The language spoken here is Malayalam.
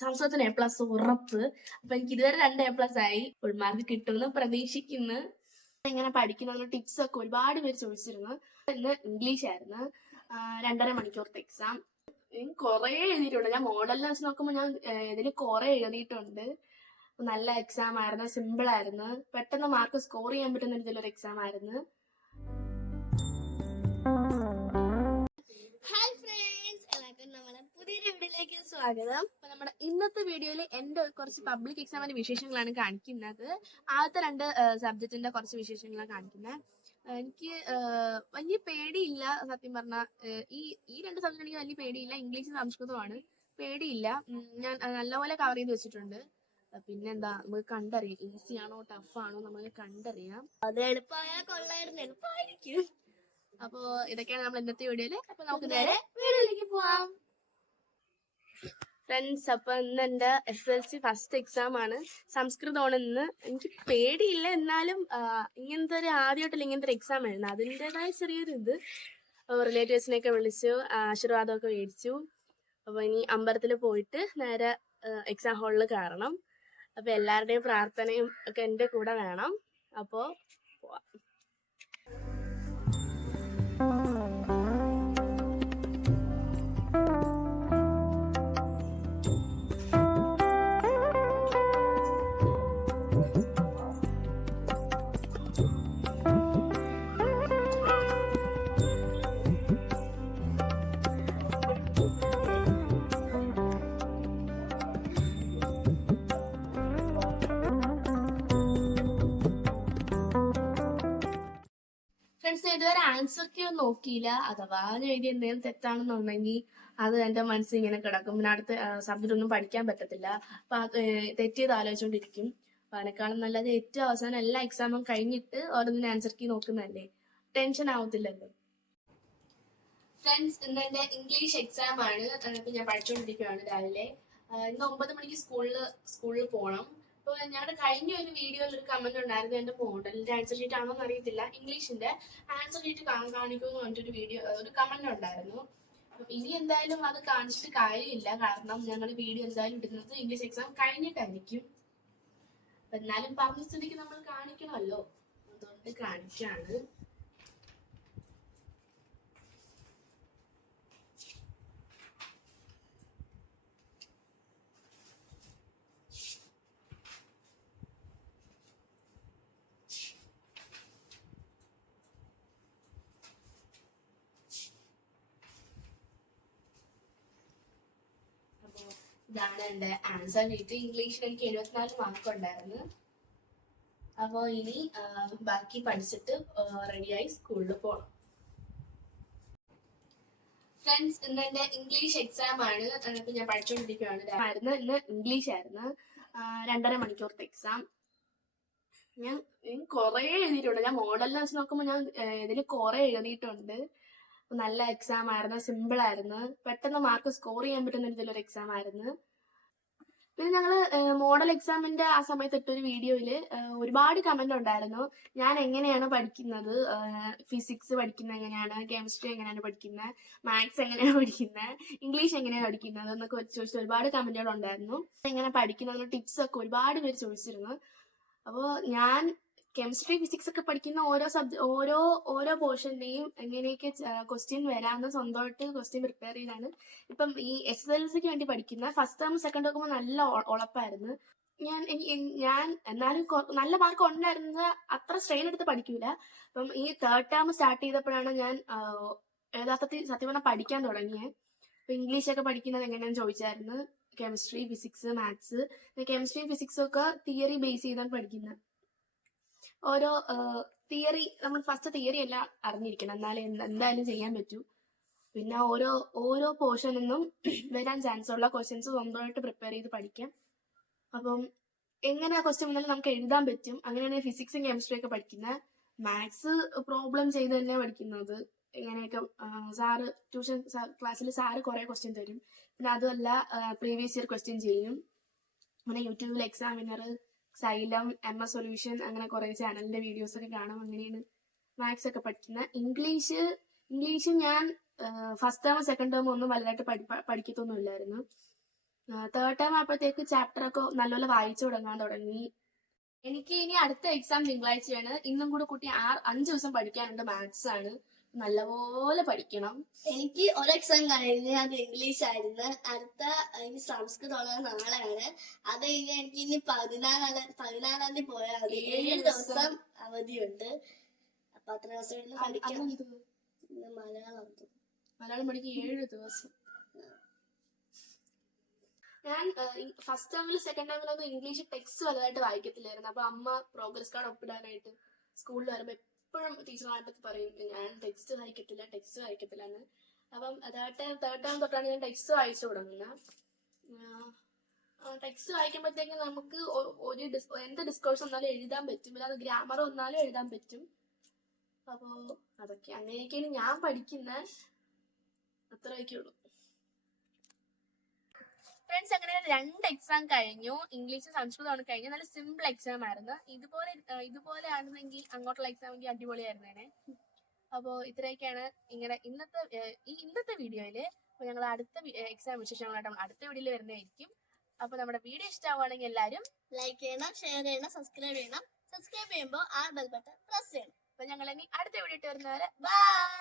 സംസ്കൃതത്തിന് എ പ്ലസ് ഉറപ്പ്. അപ്പൊ എനിക്ക് ഇതുവരെ രണ്ട് എ പ്ലസ് ആയി. ഫുൾ മാർക്ക് കിട്ടുമെന്ന് പ്രതീക്ഷിക്കുന്നു. എങ്ങനെ പഠിക്കുന്ന ടിപ്സ് ഒക്കെ ഒരുപാട് പേര് ചോദിച്ചിരുന്നു. ഇന്ന് ഇംഗ്ലീഷ് ആയിരുന്നു. രണ്ടര മണിക്കൂറത്തെ എക്സാം കുറെ എഴുതിയിട്ടുണ്ട്. ഞാൻ മോഡലിനെ വെച്ച് നോക്കുമ്പോൾ ഞാൻ ഇതിൽ കുറെ എഴുതിയിട്ടുണ്ട്. നല്ല എക്സാം ആയിരുന്നു. സിമ്പിൾ ആയിരുന്നു. പെട്ടെന്ന് മാർക്ക് സ്കോർ ചെയ്യാൻ പറ്റുന്ന രീതിയിലൊരു എക്സാം ആയിരുന്നു. ഹായ് ഫ്രണ്ട്സ് എല്ലാവർക്കും നമ്മളെ പുതിയൊരു വീഡിയോയിലേക്ക് സ്വാഗതം. നമ്മുടെ ഇന്നത്തെ വീഡിയോയിൽ എന്റെ കുറച്ച് പബ്ലിക് എക്സാമിന്റെ വിശേഷങ്ങളാണ് കാണിക്കുന്നത്. ആദ്യത്തെ രണ്ട് സബ്ജക്റ്റിന്റെ കുറച്ച് വിശേഷങ്ങളാണ് കാണിക്കുന്നത്. എനിക്ക് വലിയ പേടിയില്ല സത്യം പറഞ്ഞ. ഈ ഈ രണ്ട് സബ്ജക്റ്റ് എനിക്ക് വലിയ പേടിയില്ല. ഇംഗ്ലീഷ് സംസ്കൃതമാണ്. പേടിയില്ല. ഞാൻ നല്ലപോലെ കവർ ചെയ്ത് വെച്ചിട്ടുണ്ട്. പിന്നെന്താ? നമുക്ക് കണ്ടറിയാം. ഈസി ആണോ ടഫ് ആണോ നമുക്ക് കണ്ടറിയാം. അത് എളുപ്പമായ കൊള്ളായിരുന്നു. എളുപ്പമായിരിക്കും. അപ്പോ ഇതൊക്കെയാണ് നമ്മൾ ഇന്നത്തെ വീഡിയോയിൽ. അപ്പൊ നമുക്ക് നേരെ വീഡിയോയിലേക്ക് പോവാം. ഫ്രണ്ട്സ് അപ്പൊ ഇന്ന് എന്റെ S L C first exam ആണ്. സംസ്കൃതമാണ് ഇന്ന്. എനിക്ക് പേടിയില്ല എന്നാലും ഇങ്ങനത്തെ ഒരു ആദ്യമായിട്ടില്ല ഇങ്ങനത്തെ ഒരു എക്സാം ആയിരുന്നു. അതിന്റെതായ ചെറിയൊരു ഇത്. റിലേറ്റീവ്സിനെയൊക്കെ വിളിച്ചു ആശീർവാദമൊക്കെ മേടിച്ചു. അപ്പൊ ഇനി അമ്പലത്തിൽ പോയിട്ട് നേരെ എക്സാം ഹാളിൽ കയറണം. അപ്പൊ എല്ലാവരുടെയും പ്രാർത്ഥനയും ഒക്കെ എന്റെ കൂടെ വേണം. അപ്പോ ഫ്രണ്ട്സ് ഇതുവരെ ആൻസർ ക്യൂ നോക്കിയില്ല. അഥവാ ഞാൻ എഴുതി എന്തെങ്കിലും തെറ്റാണെന്നുണ്ടെങ്കിൽ അത് എന്റെ മനസ്സിൽ ഇങ്ങനെ കിടക്കും. പിന്നെ അടുത്ത സബ്ജക്റ്റ് ഒന്നും പഠിക്കാൻ പറ്റത്തില്ല. അപ്പൊ തെറ്റിയത് ആലോചിച്ചുകൊണ്ടിരിക്കും അപ്പൊ അതിനേക്കാളും നല്ലത് ഏറ്റവും അവസാനം എല്ലാ എക്സാമും കഴിഞ്ഞിട്ട് ഓരോന്നിനും ആൻസർ കീ നോക്കുന്നതല്ലേ? ടെൻഷൻ ആവത്തില്ലല്ലോ. ഫ്രണ്ട്സ് ഇന്ന് എന്റെ ഇംഗ്ലീഷ് എക്സാം ആണ്. ഇപ്പൊ ഞാൻ പഠിച്ചുകൊണ്ടിരിക്കുകയാണ് രാവിലെ. ഇന്ന് ഒമ്പത് മണിക്ക് സ്കൂളിൽ സ്കൂളിൽ പോകണം അപ്പൊ ഞങ്ങളുടെ കഴിഞ്ഞ ഒരു വീഡിയോയിൽ ഒരു കമന്റ് ഉണ്ടായിരുന്നു എന്റെ മോഡലിന്റെ ആൻസർ ഷീറ്റ് ആണോ എന്ന് അറിയത്തില്ല ഇംഗ്ലീഷിന്റെ ആൻസർ ഷീറ്റ് കാണിക്കുമെന്ന് പറഞ്ഞിട്ടൊരു വീഡിയോ ഒരു കമന്റ് ഉണ്ടായിരുന്നു. ഇനി എന്തായാലും അത് കാണിച്ചിട്ട് കാര്യമില്ല കാരണം ഞങ്ങൾ വീഡിയോ എന്തായാലും ഇടുന്നത് ഇംഗ്ലീഷ് എക്സാം കഴിഞ്ഞിട്ടായിരിക്കും. എന്നാലും പറഞ്ഞ സ്ഥിതിക്ക് നമ്മൾ കാണിക്കണമല്ലോ. അതുകൊണ്ട് കാണിക്കാണ്. ഇതാണ് എന്റെ ആൻസർ ഷീറ്റ് ഇംഗ്ലീഷിൽ എനിക്ക് എഴുപത്തിനാല് മാർക്ക് ഉണ്ടായിരുന്നു. അപ്പോൾ ഇനി ബാക്കി പഠിച്ചിട്ട് റെഡിയായി സ്കൂളിൽ പോകണം ഫ്രണ്ട്സ് ഇന്ന് എന്റെ ഇംഗ്ലീഷ് എക്സാം ആണ്. ഇപ്പൊ ഞാൻ പഠിച്ചുകൊണ്ടിരിക്കുകയാണ് ആയിരുന്നു ഇന്ന് ഇംഗ്ലീഷ് ആയിരുന്നു. രണ്ടര മണിക്കൂർത്തെ എക്സാം ഞാൻ കുറെ എഴുതിയിട്ടുണ്ട്. ഞാൻ മോഡൽ വെച്ച് നോക്കുമ്പോൾ ഞാൻ ഇതിൽ കുറെ എഴുതിയിട്ടുണ്ട്. നല്ല എക്സാം ആയിരുന്നു. സിമ്പിൾ ആയിരുന്നു. പെട്ടെന്ന് മാർക്ക് സ്കോർ ചെയ്യാൻ പറ്റുന്ന രീതിയിലൊരു എക്സാം ആയിരുന്നു. പിന്നെ ഞങ്ങൾ മോഡൽ എക്സാമിന്റെ ആ സമയത്ത് ഇട്ടൊരു വീഡിയോയിൽ ഒരുപാട് കമന്റ് ഉണ്ടായിരുന്നു. ഞാൻ എങ്ങനെയാണ് പഠിക്കുന്നത്? ഫിസിക്സ് പഠിക്കുന്നത് എങ്ങനെയാണ്? കെമിസ്ട്രി എങ്ങനെയാണ് പഠിക്കുന്നത്? മാത്സ് എങ്ങനെയാണ് പഠിക്കുന്നത്? ഇംഗ്ലീഷ് എങ്ങനെയാണ് പഠിക്കുന്നത്? എന്നൊക്കെ ചോദിച്ചിട്ട് ഒരുപാട് കമന്റുകൾ ഉണ്ടായിരുന്നു. എങ്ങനെ പഠിക്കുന്നതിനുള്ള ടിപ്സ് ഒക്കെ ഒരുപാട് പേര് ചോദിച്ചിരുന്നു. അപ്പോൾ ഞാൻ കെമിസ്ട്രി ഫിസിക്സ് ഒക്കെ പഠിക്കുന്ന ഓരോ സബ്ജ ഓരോ ഓരോ പോർഷന്റെയും എങ്ങനെയൊക്കെ ക്വസ്റ്റ്യൻ വരാമെന്ന് സ്വന്തമായിട്ട് ക്വസ്റ്റ്യൻ പ്രിപ്പയർ ചെയ്താണ്. ഇപ്പം ഈ എസ് എൽ സിക്ക് വേണ്ടി പഠിക്കുന്ന ഫസ്റ്റ് ടേം സെക്കൻഡ് നോക്കുമ്പോൾ നല്ല ഉളപ്പായിരുന്നു ഞാൻ ഞാൻ എന്നാലും നല്ല മാർക്ക് ഉണ്ടായിരുന്നത് അത്ര സ്ട്രെയിൻ എടുത്ത് പഠിക്കൂല. അപ്പം ഈ തേർഡ് ടേം സ്റ്റാർട്ട് ചെയ്തപ്പോഴാണ് ഞാൻ യഥാർത്ഥത്തിൽ സത്യം പറഞ്ഞാൽ പഠിക്കാൻ തുടങ്ങിയത് അപ്പൊ ഇംഗ്ലീഷ് ഒക്കെ പഠിക്കുന്നത് എങ്ങനെയാണെന്ന് ചോദിച്ചായിരുന്നു. കെമിസ്ട്രി ഫിസിക്സ് മാത്സ് കെമിസ്ട്രിയും ഫിസിക്സും ഒക്കെ തിയറി ബേസ് ചെയ്താണ് പഠിക്കുന്നത് ഓരോ തിയറി നമ്മൾ ഫസ്റ്റ് തിയറി അല്ല അറിഞ്ഞിരിക്കണം. എന്നാലേ എന്ത് എന്തായാലും ചെയ്യാൻ പറ്റൂ. പിന്നെ ഓരോ ഓരോ പോർഷനിൽ നിന്നും വരാൻ ചാൻസ് ഉള്ള ക്വസ്റ്റ്യൻസ് സ്വന്തമായിട്ട് പ്രിപ്പയർ ചെയ്ത് പഠിക്കാം. അപ്പം എങ്ങനെ ക്വസ്റ്റ്യൻ വന്നാലും നമുക്ക് എഴുതാൻ പറ്റും. അങ്ങനെയാണ് ഫിസിക്സും കെമിസ്ട്രി ഒക്കെ പഠിക്കുന്നത് മാത്സ് പ്രോബ്ലം ചെയ്ത് തന്നെ പഠിക്കുന്നത്. എങ്ങനെയൊക്കെ സാറ് ട്യൂഷൻ ക്ലാസ്സിൽ സാറ് കുറെ ക്വസ്റ്റ്യൻ തരും. പിന്നെ അതുമല്ല പ്രീവിയസ് ഇയർ ക്വസ്റ്റ്യൻ ചെയ്യും. പിന്നെ യൂട്യൂബിൽ examiner Xylem M S solution അങ്ങനെ കുറെ ചാനലിന്റെ വീഡിയോസ് ഒക്കെ കാണാം. അങ്ങനെയാണ് മാത്സ് ഒക്കെ പഠിക്കുന്നത് ഇംഗ്ലീഷ് ഇംഗ്ലീഷ് ഞാൻ ഫസ്റ്റ് ടേം സെക്കൻഡ് ടേം ഒന്നും വലുതായിട്ട് പഠി പഠിക്കത്തൊന്നുമില്ലായിരുന്നു തേർഡ് ടേം ആയപ്പോഴത്തേക്ക് ചാപ്റ്റർ ഒക്കെ നല്ലപോലെ വായിച്ചു തുടങ്ങാൻ തുടങ്ങി. എനിക്ക് ഇനി അടുത്ത എക്സാം തിങ്കളാഴ്ചയാണ്. ഇന്നും കൂടെ കുട്ടി ആറ് അഞ്ച് ദിവസം പഠിക്കാനുണ്ട് മാത്സ് ആണ്. നല്ലപോലെ പഠിക്കണം. എനിക്ക് ഒരു എക്സാം കഴിഞ്ഞ് അത് ഇംഗ്ലീഷ് ആയിരുന്നു. അടുത്ത എനിക്ക് സംസ്കൃതമുള്ളത് നാളെയാണ്. അത് കഴിഞ്ഞ് എനിക്ക് ഇനി പതിനാലാം പതിനാലാം തീയതി പോയാൽ ഏഴ് ദിവസം. അവധിയുണ്ട്. അപ്പൊ അത്ര ദിവസം ഇരുന്ന് പഠിക്കാം. മലയാളം മലയാളം പഠിക്കാൻ ഏഴ് ദിവസം. ഞാൻ ഫസ്റ്റ് ടൈമിൽ സെക്കൻഡ് ടൈമിലൊന്നും ഇംഗ്ലീഷ് ടെക്സ്റ്റ് വലുതായിട്ട് വായിക്കത്തില്ലായിരുന്നു. അപ്പൊ അമ്മ പ്രോഗ്രസ് കാർഡ് ഒപ്പിടാനായിട്ട് സ്കൂളിൽ വരുമ്പോ എപ്പോഴും ടീച്ചർമാരുടെ അടുത്ത് പറയും ഞാൻ ടെക്സ്റ്റ് വായിക്കത്തില്ല ടെക്സ്റ്റ് വായിക്കത്തില്ല എന്ന്. അപ്പം ടൈം തേർഡ് ടൈം തൊട്ടാണ് ഞാൻ ടെക്സ്റ്റ് വായിച്ചു തുടങ്ങുന്നത് ടെക്സ്റ്റ് വായിക്കുമ്പോഴത്തേക്കും നമുക്ക് ഒരു ഡിസ് എന്ത് ഡിസ്കോഴ്സ് വന്നാലും എഴുതാൻ പറ്റും. അല്ലാതെ ഗ്രാമർ വന്നാലും എഴുതാൻ പറ്റും. അപ്പോ അതൊക്കെ അങ്ങനെയൊക്കെയാണ് ഞാൻ പഠിക്കുന്നത് അത്രയൊക്കെ ഫ്രണ്ട്സ് അങ്ങനെ രണ്ട് എക്സാം കഴിഞ്ഞു. ഇംഗ്ലീഷും സംസ്കൃതമാണ് കഴിഞ്ഞു നല്ല സിമ്പിൾ എക്സാം ആയിരുന്നു. ഇതുപോലെ ഇതുപോലെ ആയിരുന്നെങ്കിൽ അങ്ങോട്ടുള്ള എക്സാം എങ്കിൽ അടിപൊളിയായിരുന്നേനെ അപ്പോ ഇത്രയൊക്കെയാണ് ഇങ്ങനെ ഇന്നത്തെ ഈ ഇന്നത്തെ വീഡിയോയിൽ ഞങ്ങൾ അടുത്ത എക്സാം വിശേഷങ്ങളായിട്ട് അടുത്ത വീഡിയോയിൽ വരുന്നതായിരിക്കും. അപ്പൊ നമ്മുടെ വീഡിയോ ഇഷ്ടമാവുകയാണെങ്കിൽ എല്ലാവരും ലൈക്ക് ചെയ്യണം ഷെയർ ചെയ്യണം സബ്സ്ക്രൈബ് ചെയ്യണം. സബ്സ്ക്രൈബ് ചെയ്യുമ്പോൾ ആ ബെൽ ബട്ടൺ പ്രസ് ചെയ്യണം. അപ്പൊ ഞങ്ങൾ ഇനി അടുത്ത വീഡിയോ ഇട്ട് വരുന്നവരെ ബൈ